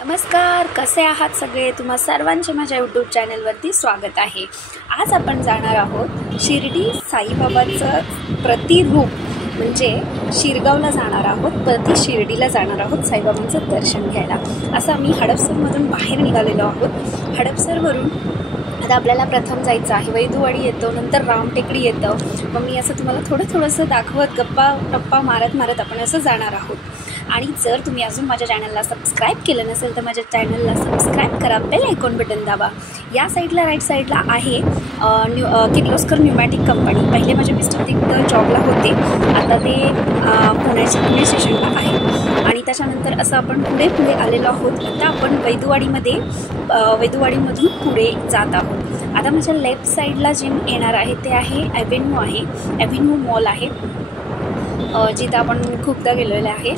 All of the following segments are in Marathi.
नमस्कार, कसे आहात सगळे? तुम्हा सर्वांचे माझ्या यूट्यूब चॅनलवरती स्वागत आहे। आज आपण जाणार आहोत शिर्डी साईबाबांचं प्रतिरूप म्हणजे शिरगावला जाणार आहोत, प्रति शिर्डीला जाणार आहोत साईबाबांचं दर्शन घ्यायला। असं आम्ही हडपसरमधून बाहेर निघालेलो आहोत। हडपसरवरून आता आपल्याला प्रथम जायचं आहे वैदुवाडी येतो, नंतर रामटेकडी येतं। मग मी असं तुम्हाला थोडंसं दाखवत गप्पा मारत आपण असं जाणार आहोत। आणि जर तुम्ही अजून माझ्या चॅनलला सबस्क्राईब केलं नसेल तर माझ्या चॅनलला सबस्क्राईब करा, बेल आयकॉन बटन दाबा। या साईडला राईट साईडला आहे किर्लोस्कर न्यूमॅटिक कंपनी। पहिले माझे मिस्टर तिथं जॉबला होते, आता ते पुणे स्टेशनला आहे। आणि त्याच्यानंतर असं आपण पुढे आलेलो आहोत। आता आपण वैदुवाडीमधून पुढे जात आहोत। आता माझ्या लेफ्ट साईडला जे येणार आहे ते आहे ॲव्हेन्यू मॉल आहे, जिथं आपण खूपदा गेलेले आहे।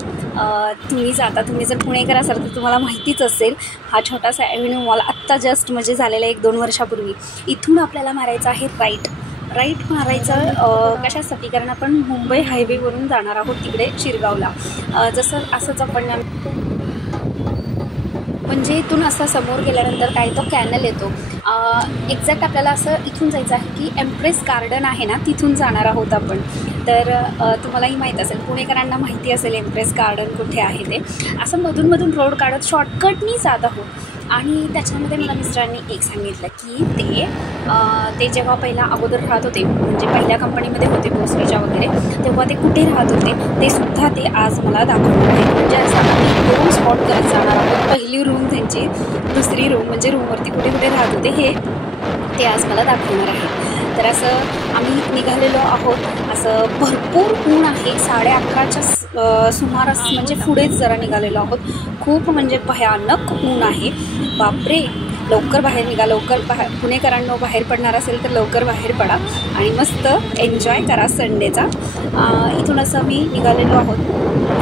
तुम्ही जर पुणेकर असाल तर तुम्हाला माहितीच असेल, हा छोटासा ॲव्हेन्यू मॉल आत्ता जस्ट म्हणजे झालेला 1-2 वर्षापूर्वी। इथून आपल्याला मारायचं आहे राईट मारायचं कशासाठी? कारण आपण मुंबई हायवेवरून जाणार आहोत तिकडे शिरगावला। असंच आपण म्हणजे इथून असं समोर गेल्यानंतर काय तो कॅनल येतो। एक्झॅक्ट आपल्याला असं इथून जायचं आहे की एम्प्रेस गार्डन आहे ना, तिथून जाणार आहोत आपण। तर तुम्हालाही माहीत असेल, पुणेकरांना माहिती असेल एम्प्रेस गार्डन कुठे आहे ते। असं मधून रोड काढत शॉर्टकटनी जात आहोत। आणि त्याच्यामध्ये मला मिस्टरांनी एक सांगितलं की ते जेव्हा पहिला अगोदर राहत होते, म्हणजे पहिल्या कंपनीमध्ये होते भोसरीच्या वगैरे, तेव्हा ते कुठे राहत होते ते सुद्धा ते आज मला दाखवणार आहे। म्हणजे असं आम्ही 2 स्पॉट करत जाणार आहोत। पहिली रूम त्यांची, दुसरी रूम म्हणजे रूमवरती कुठे राहत होते हे ते आज मला दाखवणार आहे। तर असं आम्ही निघालेलो आहोत। असं भरपूर ऊन आहे, 11:30च्या सुमारास म्हणजे पुढेच जरा निघालेलो आहोत। खूप म्हणजे भयानक ऊन आहे, बापरे। लवकर बाहेर निघा, पुणेकरांनो बाहेर पडणार असेल तर लवकर बाहेर पडा आणि मस्त एन्जॉय करा संडेचा। इथून असं मी निघालेलो आहोत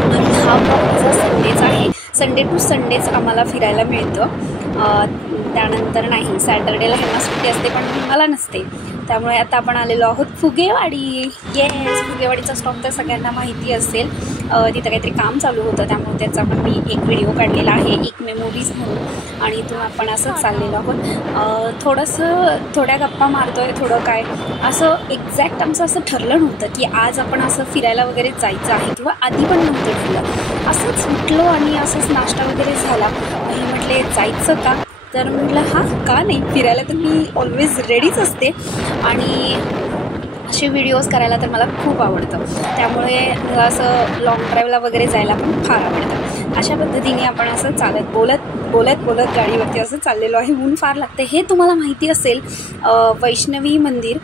आणि हा माझा संडेचा आहे। संडे टू संडेच आम्हाला फिरायला मिळतं, त्यानंतर नाही। सॅटर्डेला ह्यांना सुट्टी असते पण मला नसते, त्यामुळे आता आपण आलेलो आहोत फुगेवाडी। फुगेवाडीचा स्टॉप तर सगळ्यांना माहिती असेल। तिथं काहीतरी काम चालू होतं, त्यामुळे त्याचा पण मी एक व्हिडिओ काढलेला आहे, एक मेमोरीज म्हणून। आणि इथून आपण असंच चाललेलो आहोत। थोड्या गप्पा मारतोय, थोडं काय असं एक्झॅक्ट आमचं असं ठरलं नव्हतं की आज आपण असं फिरायला वगैरे जायचं आहे, किंवा आधी पण नव्हतं ठरलं। असंच उठलो आणि असंच नाश्ता वगैरे झाला आणि म्हटले जायचं का? तर म्हटलं का नाही, फिरायला तर मी ऑलवेज रेडीच असते आणि असे व्हिडिओज करायला तर मला खूप आवडतं, त्यामुळे मला असं लाँग ड्राईव्हला वगैरे जायला पण फार आवडतं। अशा पद्धतीने आपण असं चालत बोलत गाडीवरती असं चाललेलो आहे। ऊन फार लागते, हे तुम्हाला माहिती असेल। वैष्णवी मंदिर,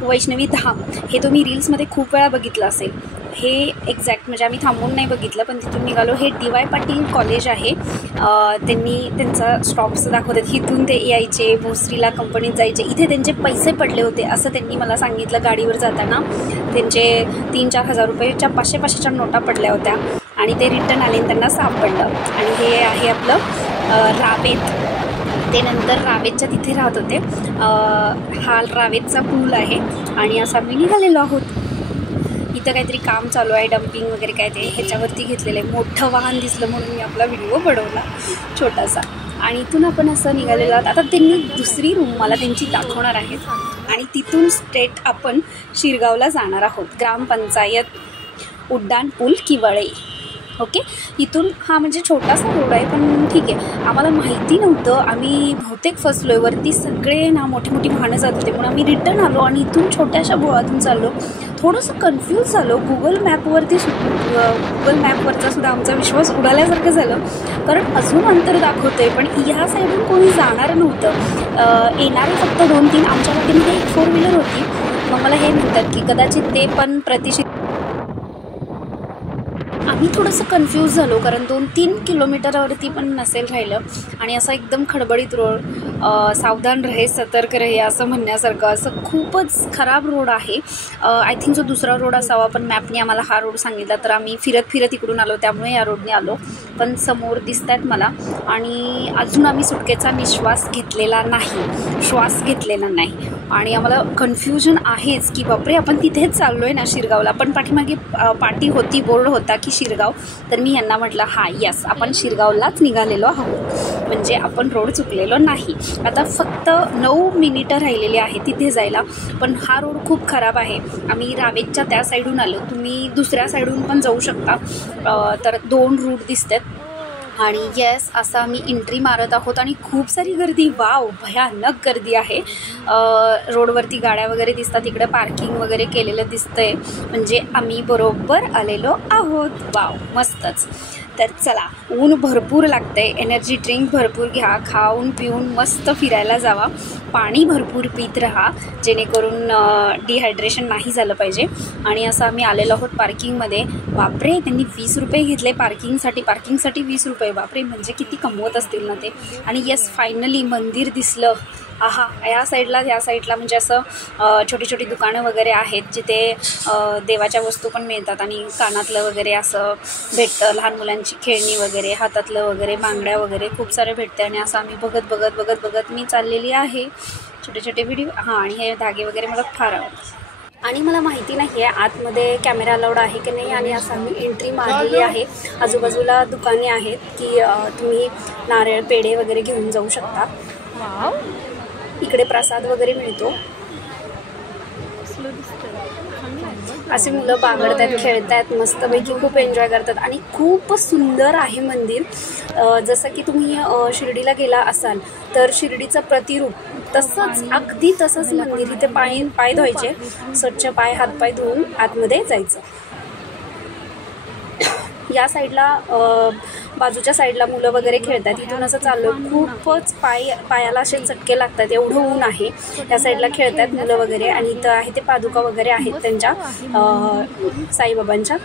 वैष्णवी धाम हे तुम्ही रील्समध्ये खूप वेळा बघितलं असेल। हे एक्झॅक्ट म्हणजे आम्ही थांबून नाही बघितलं, पण तिथून निघालो। हे DY पाटील कॉलेज आहे, त्यांनी त्यांचा स्टॉप्स दाखवतात। इथून ते यायचे, भोसरीला कंपनीत जायचे, इथे त्यांचे पैसे पडले होते असं त्यांनी मला सांगितलं। गाडीवर जाताना त्यांचे 3-4 हजार रुपयेच्या 500-500च्या नोटा पडल्या होत्या आणि ते रिटर्न आले आणि त्यांना सापडलं। आणि हे आहे आपलं रावेत, ते नंतर रावेतच्या तिथे राहत होते। हा रावेतचा पूल आहे आणि असं आम्ही निघालेलो आहोत। इथं काहीतरी काम चालू आहे, डम्पिंग वगैरे काय ते ह्याच्यावरती घेतलेलं आहे। मोठं वाहन दिसलं म्हणून मी आपला व्हिडिओ बनवला छोटासा। आणि इथून आपण असं निघालेलो आहोत। आता त्यांनी दुसरी रूम मला त्यांची दाखवणार आहेत आणि तिथून स्ट्रेट आपण शिरगावला जाणार आहोत। ग्रामपंचायत उड्डाण पूल किवळे, ओके। इथून हा म्हणजे छोटासा रोड आहे, पण ठीक आहे। आम्हाला माहिती नव्हतं, आम्ही बहुतेक फसलोय। वरती सगळे ना मोठी वाहनं जात होते, म्हणून आम्ही रिटर्न आलो आणि इथून छोट्याशा बोळातून चाललो। थोडंसं कन्फ्यूज झालो। गुगल मॅपवरचा सुद्धा आमचा विश्वास उडाल्यासारखं झालं, कारण अजून अंतर दाखवतंय पण ह्या साईडून कोणी जाणार नव्हतं। येणारे फक्त 2-3, आमच्या वाटेमध्ये एक 4 व्हीलर होती। मग मला हे म्हणतात की कदाचित ते पण आम्ही थोडंसं कन्फ्यूज झालो, कारण 2-3 किलोमीटरवरती पण नसेल राहिलं आणि असं एकदम खडबडीत रोड। सावधान रहे, सतर्क रहे असं म्हणण्यासारखं, असं खूपच खराब रोड आहे। आय थिंक जो दुसरा रोड असावा, पण मॅपने आम्हाला हा रोड सांगितला, तर आम्ही फिरत इकडून आलो, त्यामुळे या रोडने आलो। पण समोर दिसत आहेत मला आणि अजून आम्ही सुटकेचा श्वास घेतलेला नाही। आणि आम्हाला कन्फ्युजन आहेच की बापरे आपण तिथेच चाललो आहे ना शिरगावला, पण पाठीमागे पाटी होती, बोर्ड होता की शिरगाव. तर मी यांना म्हटलं हां यस आपण शिरगावलाच निघालेलो आहोत, म्हणजे आपण रोड चुकलेलो नाही. आता फक्त 9 मिनिटं राहिलेली आहे तिथे जायला, पण हा रोड खूप खराब आहे. आम्ही रावेतच्या त्या साईडून आलो, तुम्ही दुसऱ्या साईडून पण जाऊ शकता. तर 2 रूट दिसतात आणि येस असं आम्ही एंट्री मारत आहोत आणि खूप सारी गर्दी, वाव भयानक गर्दी आहे. रोडवरती गाड्या वगैरे दिसतात, इकडे पार्किंग वगैरे केलेलं दिसतंय, म्हणजे आम्ही बरोबर आलेलो आहोत. वाव मस्तच. तर चला, ऊन भरपूर लागतंय, एनर्जी ड्रिंक भरपूर घ्या, खाऊन पिऊन मस्त फिरायला जावा, पाणी भरपूर पीत राहा जेणेकरून डिहायड्रेशन नाही झालं पाहिजे. आणि असं आम्ही आलेलो आहोत पार्किंगमध्ये. बापरे त्यांनी 20 रुपये घेतले पार्किंगसाठी 20 रुपये, बापरे म्हणजे किती कमवत असतील ना ते. आणि येस फायनली मंदिर दिसलं. आहा, ह्या साईडला म्हणजे असं छोटी छोटी दुकानं वगैरे आहेत जिथे देवाच्या वस्तू पण मिळतात आणि कानातलं वगैरे असं भेटतं, लहान मुलांची खेळणी वगैरे, हातातलं वगैरे, बांगड्या वगैरे खूप सारे भेटते. आणि असं आम्ही बघत मी चाललेली आहे छोटे छोटे व्हिडिओ. हां, आणि हे धागे वगैरे मला फार आवडतात. आणि मला माहिती नाही आहे आतमध्ये कॅमेरा अलाउड आहे की नाही, आणि असं आम्ही एंट्री मारलेली आहे. आजूबाजूला दुकाने आहेत की तुम्ही नारळ पेढे वगैरे घेऊन जाऊ शकता. इकडे प्रसाद वगैरे मिळतो. असे मुलं बागडतात, खेळतात, मस्तपैकी खूप एन्जॉय करतात आणि खूप सुंदर आहे मंदिर. जसं की तुम्ही शिर्डीला गेला असाल तर शिर्डीचं प्रतिरूप तसंच, अगदी तसंच मंदिर. इथे पाय धुवायचे, स्वच्छ पाय हातपाय धुवून आतमध्ये जायचं. या साईडला बाजूच्या साईडला मुलं वगैरे खेळतात. इथून असं चाललो, खूपच पायाला असे चटके लागतात, एवढं ऊन आहे. या साईडला खेळतात मुलं वगैरे. आणि इथं आहे ते पादुका वगैरे आहेत त्यांच्या साईबाबांच्या.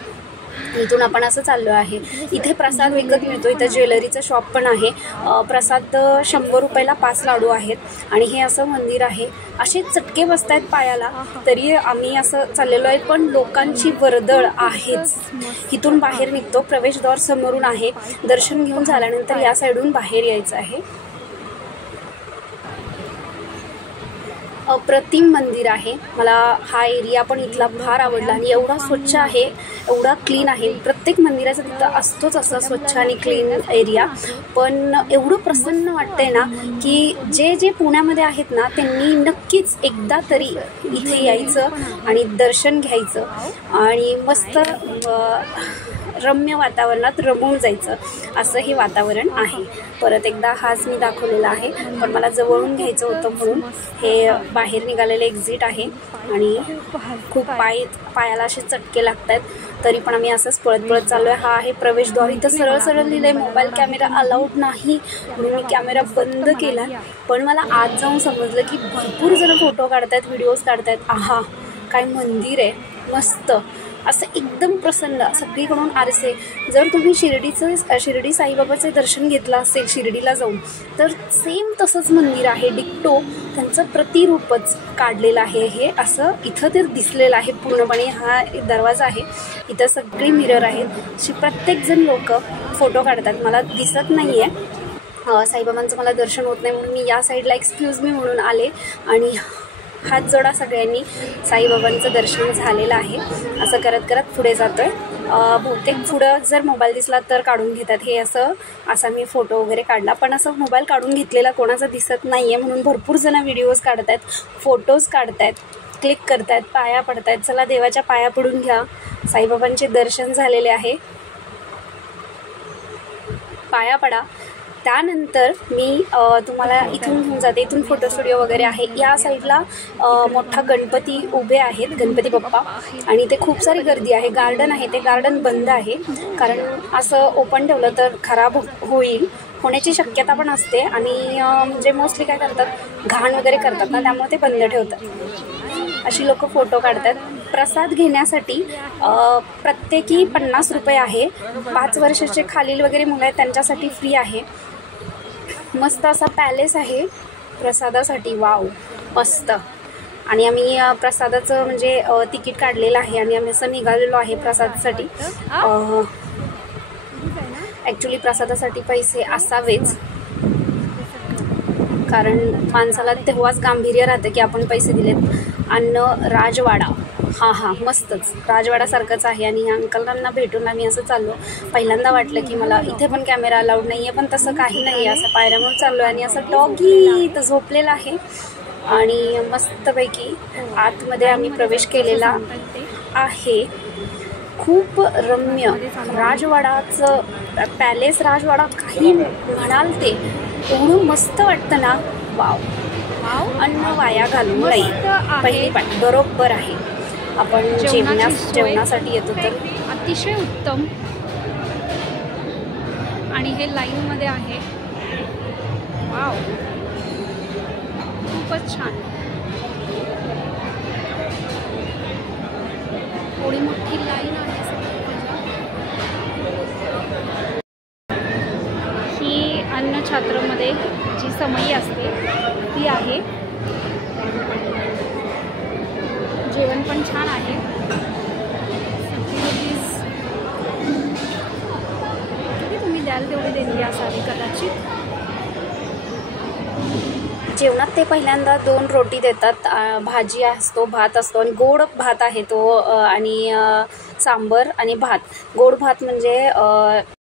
इथून आपण असं चाललो आहे. इथे प्रसाद विकत मिळतो. इथं ज्वेलरीचं शॉप पण आहे. प्रसाद 100 रुपयाला 5 लाडू आहेत. आणि हे असं मंदिर आहे. असे चटके बसत आहेत पायाला, तरी आम्ही असं चाललेलो आहे. पण लोकांची वर्दळ आहेच. इथून बाहेर निघतो, प्रवेशद्वार समोरून आहे. दर्शन घेऊन झाल्यानंतर या साईडून बाहेर यायचं आहे. अप्रतिम मंदिर आहे. मला हा एरिया पण इथला फार आवडला आणि एवढा स्वच्छ आहे, एवढा क्लीन आहे. प्रत्येक मंदिराचं तिथं असतोच असा स्वच्छ आणि क्लीन एरिया. पण एवढं प्रसन्न वाटतंय ना की जे पुण्यामध्ये आहेत ना त्यांनी नक्कीच एकदा तरी इथे यायचं आणि दर्शन घ्यायचं आणि मस्त रम्य वातावरणात रमून जायचं, असं हे वातावरण आहे. परत एकदा हाच मी दाखवलेला आहे, पण मला जवळून घ्यायचं होतं म्हणून हे बाहेर निघालेलं एक्झिट आहे. आणि खूप पायाला असे चटके लागत आहेत, तरी पण आम्ही असंच पळत चाललो आहे. हा आहे प्रवेशद्वार. इथं सरळ लिहिलं आहे मोबाईल कॅमेरा अलाउड नाही, म्हणून मी कॅमेरा बंद केला. पण मला आज जाऊन समजलं की भरपूर जण फोटो काढतात, व्हिडिओज काढतात. आहा, काय मंदिर आहे, मस्त असं एकदम प्रसन्न, सगळीकडून आरसे. जर तुम्ही शिर्डी साईबाबाचे दर्शन घेतलं असेल शिर्डीला जाऊन, तर सेम तसंच मंदिर आहे, डिक्टो त्यांचं प्रतिरूपच काढलेलं आहे. हे असं इथं ते दिसलेलं आहे पूर्णपणे. हा एक दरवाजा आहे, इथं सगळे मिरर आहेत. प्रत्येकजण लोक फोटो काढतात. मला दिसत नाही आहे, साईबाबांचं मला दर्शन होत नाही म्हणून मी या साईडला एक्सक्यूज मी म्हणून आले आणि हात जोडा सगळ्यांनी. साईबाबांचं दर्शन झालेलं आहे. असं करत पुढे जातो आहे. बहुतेक पुढं जर मोबाईल दिसला तर काढून घेतात. हे असा मी फोटो वगैरे काढला, पण असं मोबाईल काढून घेतलेला कोणाचा दिसत नाही आहे म्हणून भरपूर जण व्हिडिओज काढत आहेत, फोटोज काढत आहेत, क्लिक करत आहेत, पाया पडत आहेत. चला देवाच्या पाया पडून घ्या. साईबाबांचे दर्शन झालेले आहे, पाया पडा. त्यानंतर मी तुम्हाला इथून घेऊन जाते. इथून फोटो स्टुडिओ वगैरे आहे. या साईडला मोठा गणपती उभे आहेत, गणपती बाप्पा, आणि ते खूप सारी गर्दी आहे. गार्डन आहे, ते गार्डन बंद आहे कारण असं ओपन ठेवलं तर खराब होण्याची शक्यता पण असते. आणि म्हणजे मोस्टली काय करतात, घाण वगैरे करतात ना, त्यामुळे ते बंद ठेवतात. अशी लोक फोटो काढतात. प्रसाद घेण्यासाठी प्रत्येकी 50 रुपये आहे. 5 वर्षाचे खालील वगैरे मुलं आहेत त्यांच्यासाठी फ्री आहे. मस्त असा पॅलेस आहे प्रसादासाठी. वाव, मस्त. आणि आम्ही प्रसादाचं म्हणजे तिकीट काढलेलं आहे आणि आम्ही असं निघालेलो आहे प्रसादासाठी. ॲक्च्युली प्रसादासाठी पैसे असावेच, कारण माणसाला तेव्हाच गांभीर्य राहतं की आपण पैसे दिलेत. अन्न राजवाडा, हां मस्तच राजवाड्यासारखंच आहे. आणि ह्या अंकलांना भेटून आम्ही असं चाललो. पहिल्यांदा वाटलं की मला इथे पण कॅमेरा अलाउड नाही आहे, पण तसं काही नाही आहे. असं पायऱ्यावर चाललो आणि असं डॉगी इथं झोपलेला आहे. आणि मस्तपैकी आतमध्ये आम्ही प्रवेश केलेला आहे. खूप रम्य राजवाडाचं पॅलेस, राजवाडा काही म्हणाल ते एवढं मस्त वाटतं ना. वाव, अन्न वाया घालून नाही. पहिली पाठ बरोबर आहे. आपण जेवणासाठी येतो तर अतिशय उत्तम. आणि हे लाईनमध्ये आहे. वाव, खूपच छान. थोडी मोठी लाईन आहे. ही अन्नछात्रमध्ये जी समई असते ती आहे. जेवण पण छान आहे. तुम्ही द्याल तेवढी देणगी असावी कदाचित. जेवणात ते पहिल्यांदा 2 रोटी देतात, भाजी असतो, भात असतो आणि गोड भात आहे तो. आणि सांबर आणि भात. गोड भात म्हणजे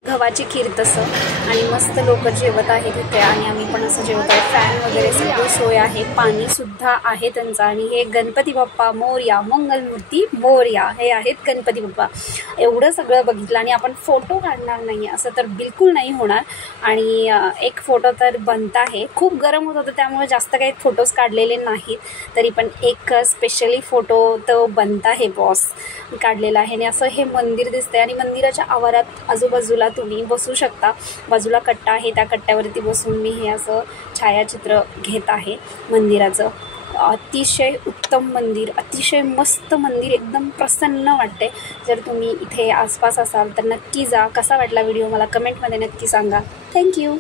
गव्हाची खीर तसं. आणि मस्त लोक जेवत आहेत तिथे आणि आम्ही पण असं जेवत आहे. फॅन वगैरे सगळी सोय आहे. पाणीसुद्धा आहे त्यांचं. आणि हे गणपती बाप्पा मोरया, मंगलमूर्ती मोरया, हे आहेत गणपती बाप्पा. एवढं सगळं बघितलं आणि आपण फोटो काढणार नाही असं तर बिलकुल नाही होणार. आणि एक फोटो तर बनत आहे. खूप गरम होत होतं त्यामुळे जास्त काही फोटोज काढलेले नाहीत. तरी पण एक स्पेशली फोटो तो बनत आहे, बॉस काढलेला आहे. आणि असं हे मंदिर दिसतंय आणि मंदिराच्या आवारात आजूबाजूला तुम्ही बसू शकता. बाजूला कट्टा आहे, त्या कट्ट्यावरती बसून मी हे असं छायाचित्र घेत आहे मंदिराचं. अतिशय उत्तम मंदिर, अतिशय मस्त मंदिर, एकदम प्रसन्न वाटते. जर तुम्ही इथे आसपास असाल तर नक्की जा. कसा वाटला व्हिडिओ मला कमेंटमध्ये नक्की सांगा. थँक्यू.